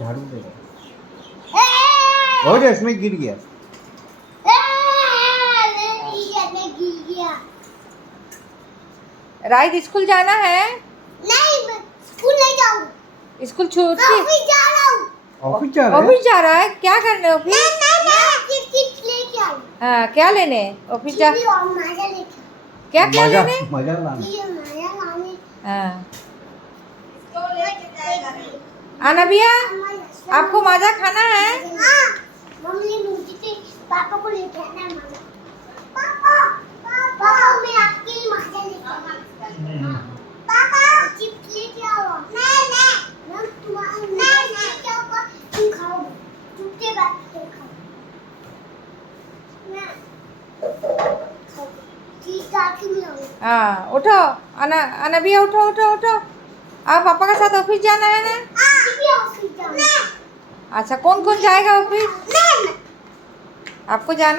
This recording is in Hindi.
झाड़ू दे हो जाए इसमें गिर गया राइट स्कूल जाना है? नहीं, मैं स्कूल नहीं जाऊँ। स्कूल छुट्टी? ऑफिस जा रहा हूँ। ऑफिस जा रहा है ऑफिस जा रहा है? क्या करने ऑफिस? नहीं, चिप्स लेके आई। हाँ, क्या लेने ऑफिस जा? चिप्स और माजा लेके क्या क्या मजा लेने? मजा लाना आई। ये माजा लाने। हाँ। अनबिया, आपको माजा खाना है? हाँ, मम्मी मुझे के पापा को लेके आना है माजा। पापा, पापा, मैं आपके लिए माजा लेके आई। पापा, चिप्स लेके आओ। नहीं, मैं तुम्हारे लेके आऊँगा, तुम खाओगे। चुपके बैठ के खाओ। चीज़ आके मिलाऊंगी। हाँ, उठो। अनबिया उठो उठो उठो। आप पापा के साथ ऑफिस जाना है ना? ऑफिस जाना। अच्छा, कौन कौन जाएगा ऑफिस? आपको जाना